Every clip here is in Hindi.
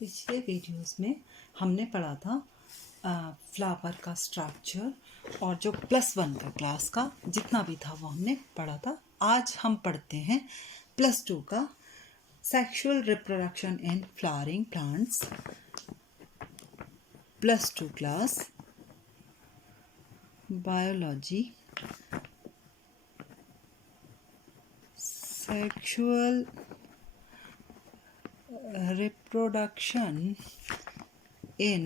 पिछले वीडियोस में हमने पढ़ा था फ्लावर का स्ट्रक्चर और जो +1 का क्लास का जितना भी था वो हमने पढ़ा था। आज हम पढ़ते हैं +2 का sexual reproduction in flowering plants, +2 class biology, sexual reproduction in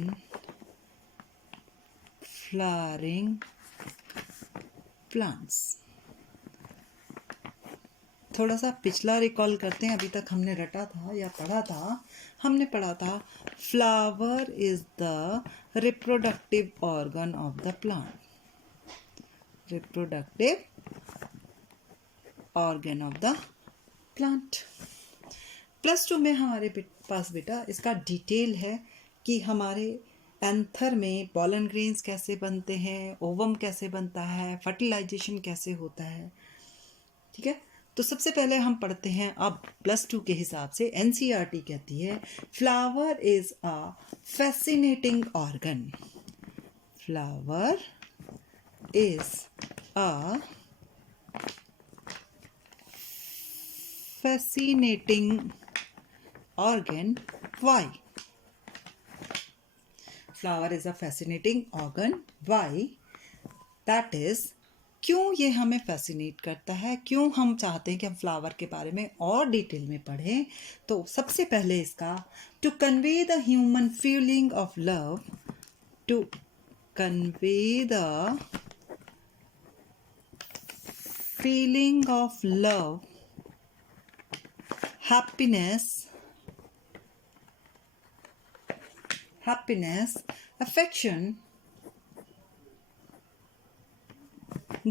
flowering plants। थोड़ा सा पिछला रिकॉल करते हैं, अभी तक हमने रटा था या पढ़ा था। हमने पढ़ा था flower is the reproductive organ of the plant, reproductive organ of the plant. +2 में हमारे पास बेटा इसका डिटेल है कि हमारे एंथर में पॉलन ग्रेन्स कैसे बनते हैं, ओवम कैसे बनता है, फर्टिलाइजेशन कैसे होता है। ठीक है, तो सबसे पहले हम पढ़ते हैं अब +2 के हिसाब से NCERT कहती है flower is a fascinating organ. Flower is a fascinating organ. Why? Flower is a fascinating organ. Why? That is, क्यों ये हमें फैसिनेट करता है, क्यों हम चाहते हैं कि हम फ्लावर के बारे में और डिटेल में पढ़ें। तो सबसे पहले इसका to convey the human feeling of love, to convey the feeling of love, happiness, affection,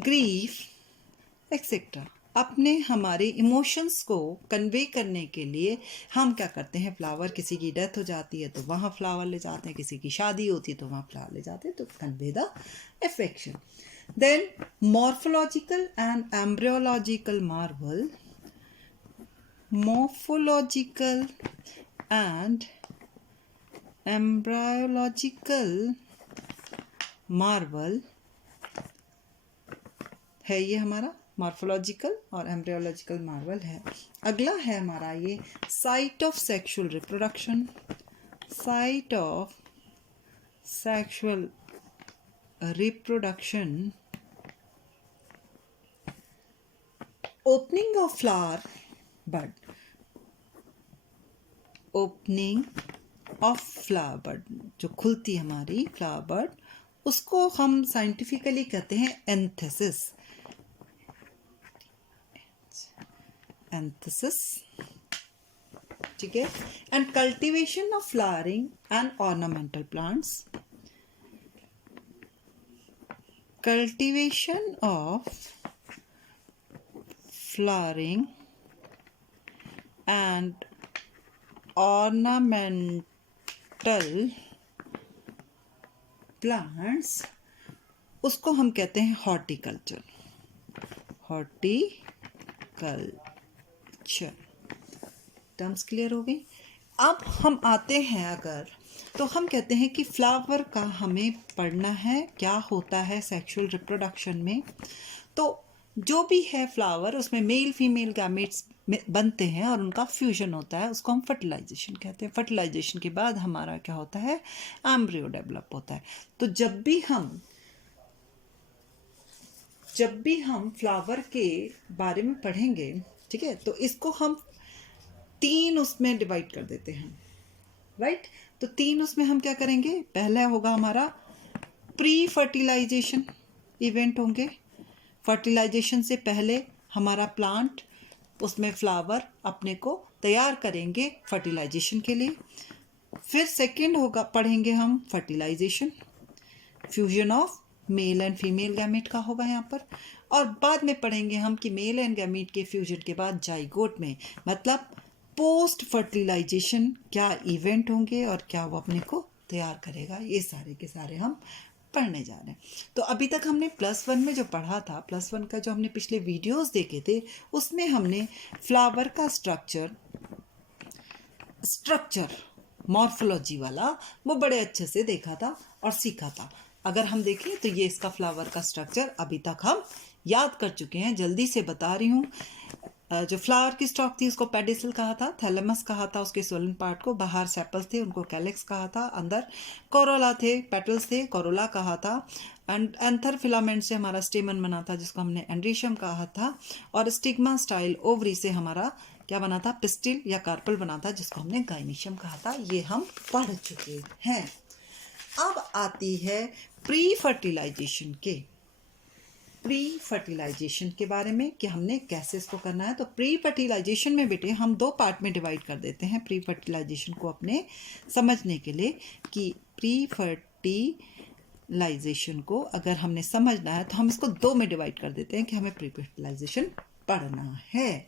grief, etc. अपने हमारे इमोशंस को कन्वे करने के लिए हम क्या करते हैं, फ्लावर, किसी की डेथ हो जाती है तो वहाँ फ्लावर ले जाते हैं, किसी की शादी होती है तो वहाँ फ्लावर ले जाते हैं, तो convey the affection. Then morphological and embryological marvel, morphological and embryological marvel है ये हमारा मॉर्फोलॉजिकल और एम्ब्रियोलॉजिकल मार्वल है। अगला है हमारा ये site of sexual reproduction, site of sexual reproduction, opening of flower bud, opening of flower bud, जो खुलती हमारी फ्लावर बड, उसको हम साइंटिफिकली कहते हैं एंथेसिस। एंथेसिस, ठीक है। And cultivation of flowering and ornamental plants, cultivation of flowering and ornamental plants, उसको हम कहते हैं हॉर्टिकल्चर। हॉर्टिकल्चर टर्म्स क्लियर हो गई। अब हम आते हैं, अगर तो हम कहते हैं कि फ्लावर का हमें पढ़ना है क्या होता है सेक्सुअल रिप्रोडक्शन में। तो जो भी है फ्लावर, उसमें मेल फीमेल गैमेट्स बनते हैं और उनका फ्यूजन होता है, उसको हम फर्टिलाइजेशन कहते हैं। फर्टिलाइजेशन के बाद हमारा क्या होता है, एम्ब्रियो डेवलप होता है। तो जब भी हम फ्लावर के बारे में पढ़ेंगे, ठीक है, तो इसको हम 3 उसमें डिवाइड कर देते हैं, राइट। तो 3 उसमें हम क्या करेंगे, पहला होगा हमारा प्री फर्टिलाइजेशन इवेंट होंगे। फर्टिलाइजेशन से पहले हमारा प्लांट, उसमें फ्लावर अपने को तैयार करेंगे फर्टिलाइजेशन के लिए। फिर सेकंड होगा, पढ़ेंगे हम fertilisation, fusion of male and female gamete का होगा यहाँ पर। और बाद में पढ़ेंगे हम कि मेल एंड गैमेट के फ्यूजन के बाद जाइगोट में, मतलब पोस्ट फर्टिलाइजेशन, क्या इवेंट होंगे और क्या वो अपने को तैयार करेगा। ये सारे के सारे हम पढ़ने जा रहे हैं। तो अभी तक हमने +1 में जो पढ़ा था, +1 का जो हमने पिछले वीडियोस देखे थे, उसमें हमने फ्लावर का स्ट्रक्चर मॉर्फोलॉजी वाला, वो बड़े अच्छे से देखा था और सीखा था। अगर हम देखें तो ये इसका फ्लावर का स्ट्रक्चर अभी तक हम याद कर चुके हैं। जल्दी से बता रही हूँ। जो फ्लावर की स्टॉक थी उसको पेडिसल कहा था, थैलेमस कहा था उसके सोलन पार्ट को, बाहर सेपल्स थे उनको कैलिक्स कहा था, अंदर कोरोला थे, पेटल्स थे, कोरोला कहा था। एंड एंथर फिलामेंट से हमारा स्टेमन बना था जिसको हमने एंड्रीशियम कहा था, और स्टिग्मा स्टाइल ओवरी से हमारा क्या बना था, पिस्टिल या कार्पल बना था जिसको हमने गाइनीशियम कहा था। ये हम पढ़ चुके हैं। अब आती है प्री फर्टिलाइजेशन के बारे में कि हमने कैसे इसको करना है। तो प्री फर्टिलाइजेशन में बेटे हम दो पार्ट में डिवाइड कर देते हैं प्री फर्टिलाइजेशन को अपने समझने के लिए, कि प्री फर्टिलाइजेशन को अगर हमने समझना है तो हम इसको दो में डिवाइड कर देते हैं कि हमें प्री फर्टिलाइजेशन पढ़ना है।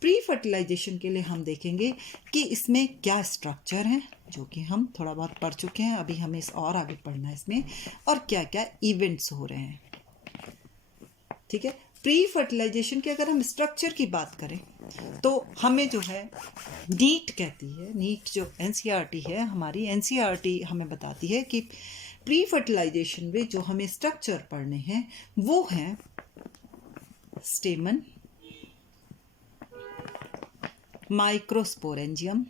प्री फर्टिलाइजेशन के लिए हम देखेंगे कि इसमें क्या स्ट्रक्चर है, जो कि हम थोड़ा बहुत पढ़ चुके हैं, अभी हमें इस और आगे पढ़ना है इसमें, और क्या क्या इवेंट्स हो रहे हैं। ठीक है, प्री फर्टिलाइजेशन के अगर हम स्ट्रक्चर की बात करें तो हमें जो है नीट कहती है, नीट जो एनसीईआरटी है हमारी, एनसीईआरटी हमें बताती है कि प्री फर्टिलाइजेशन में जो हमें स्ट्रक्चर पढ़ने हैं वो हैं स्टेमन, microsporangium,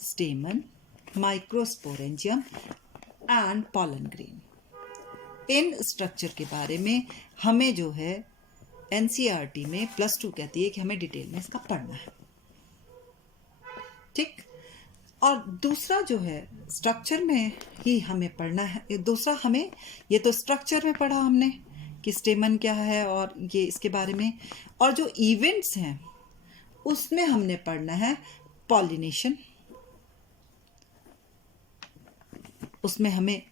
स्टेमन, microsporangium and pollen grain. In structure के बारे में हमें जो है एनसीईआरटी में +2 कहती है कि हमें डिटेल में इसका पढ़ना है। ठीक, और दूसरा जो है स्ट्रक्चर में ही हमें पढ़ना है। दूसरा हमें, ये तो स्ट्रक्चर में पढ़ा हमने कि स्टेमन क्या है और ये इसके बारे में, और जो इवेंट्स हैं उसमें हमने पढ़ना है पॉलिनेशन। उसमें हमें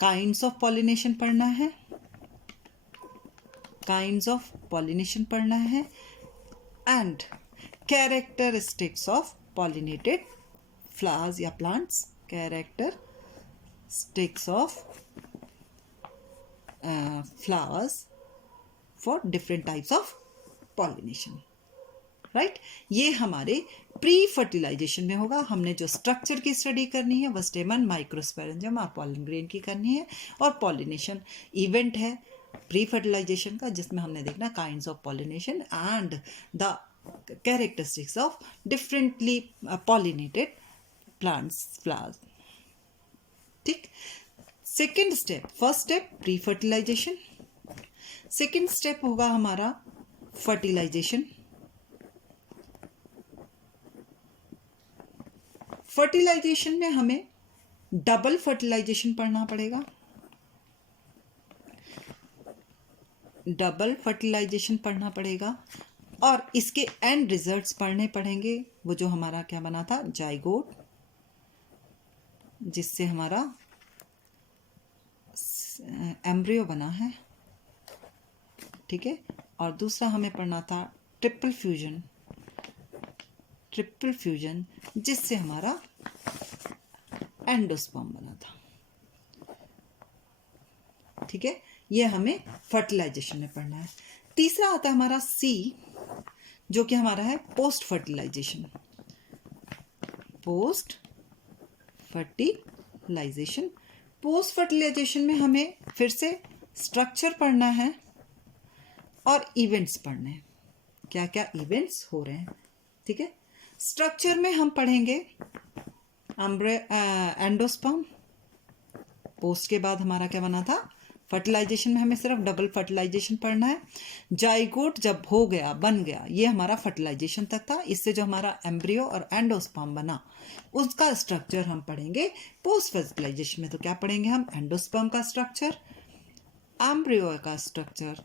काइंड्स ऑफ पॉलिनेशन पढ़ना है, काइंड्स ऑफ पॉलिनेशन पढ़ना है, and characteristics of pollinated flowers या plants, characteristics of flowers for different types of pollination. Right, ये हमारे प्री फर्टिलाइजेशन में होगा। हमने जो स्ट्रक्चर की स्टडी करनी है वह स्टेमन, माइक्रोस्पोरेंजियम और पॉलन ग्रेन की करनी है, और पॉलिनेशन इवेंट है प्री फर्टिलाइजेशन का जिसमें हमने देखना kinds of pollination and the characteristics of differently pollinated plants, flowers. ठीक, second step, first step pre fertilisation, second step होगा हमारा फर्टिलाइजेशन। फर्टिलाइजेशन में हमें डबल फर्टिलाइजेशन पढ़ना पड़ेगा, डबल फर्टिलाइजेशन पढ़ना पड़ेगा, और इसके एंड रिजल्ट्स पढ़ने पड़ेंगे। वो जो हमारा क्या बना था, जाइगोट, जिससे हमारा एम्ब्रियो बना है। ठीक है, और दूसरा हमें पढ़ना था ट्रिपल फ्यूजन, ट्रिपल फ्यूजन जिससे हमारा एंडोस्पर्म बना था। ठीक है, ये हमें फर्टिलाइजेशन में पढ़ना है। तीसरा आता है हमारा सी, जो कि हमारा है post fertilisation. Post fertilisation, post fertilisation में हमें फिर से स्ट्रक्चर पढ़ना है और इवेंट्स पढ़ने हैं, क्या क्या इवेंट्स हो रहे हैं। ठीक है, स्ट्रक्चर में हम पढ़ेंगे एंडोस्पर्म, पोस्ट के बाद हमारा क्या बना था, फर्टिलाइजेशन में हमें सिर्फ डबल फर्टिलाइजेशन पढ़ना है। जाइगोट जब हो गया, बन गया, ये हमारा फर्टिलाइजेशन तक था। इससे जो हमारा एम्ब्रियो और एंडोस्पर्म बना उसका स्ट्रक्चर हम पढ़ेंगे पोस्ट फर्टिलाइजेशन में। तो क्या पढ़ेंगे हम, एंडोस्पर्म का स्ट्रक्चर, एम्ब्रियो का स्ट्रक्चर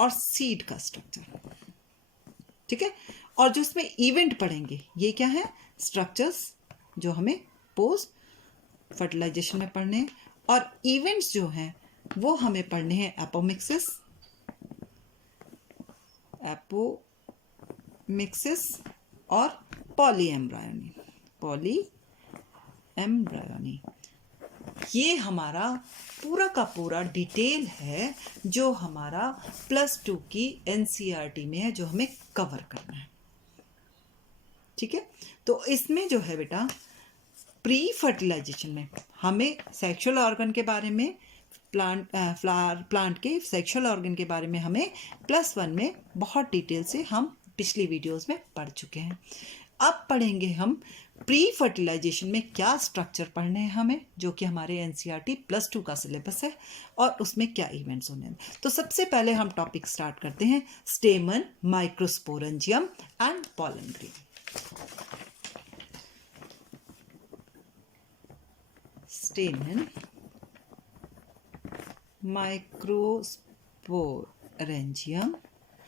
और सीड का स्ट्रक्चर। ठीक है, और जो इसमें इवेंट पढ़ेंगे ये क्या है, स्ट्रक्चर्स जो हमें पोस्ट फर्टिलाइजेशन में पढ़ने हैं, और इवेंट्स जो हैं वो हमें पढ़ने हैं एपोमिक्सिस, एपोमिक्सिस और पॉलीएम्ब्रायोनी, पॉलीएम्ब्रायोनी। ये हमारा पूरा का पूरा डिटेल है जो हमारा +2 की एनसीईआरटी में है, जो हमें कवर करना है। ठीक है। तो इसमें जो है बेटा प्री फर्टिलाइजेशन में हमें सेक्सुअल ऑर्गन के बारे में, प्लांट के सेक्सुअल ऑर्गन के बारे में हमें +1 में बहुत डिटेल से हम पिछली वीडियोस में पढ़ चुके हैं। अब पढ़ेंगे हम प्री फर्टिलाइजेशन में क्या स्ट्रक्चर पढ़ने हैं हमें, जो कि हमारे एनसीईआरटी +2 का सिलेबस है, और उसमें क्या इवेंट्स होने हैं। तो सबसे पहले हम टॉपिक स्टार्ट करते हैं स्टेमन, microsporangium and pollen grain. स्टेमन, microsporangium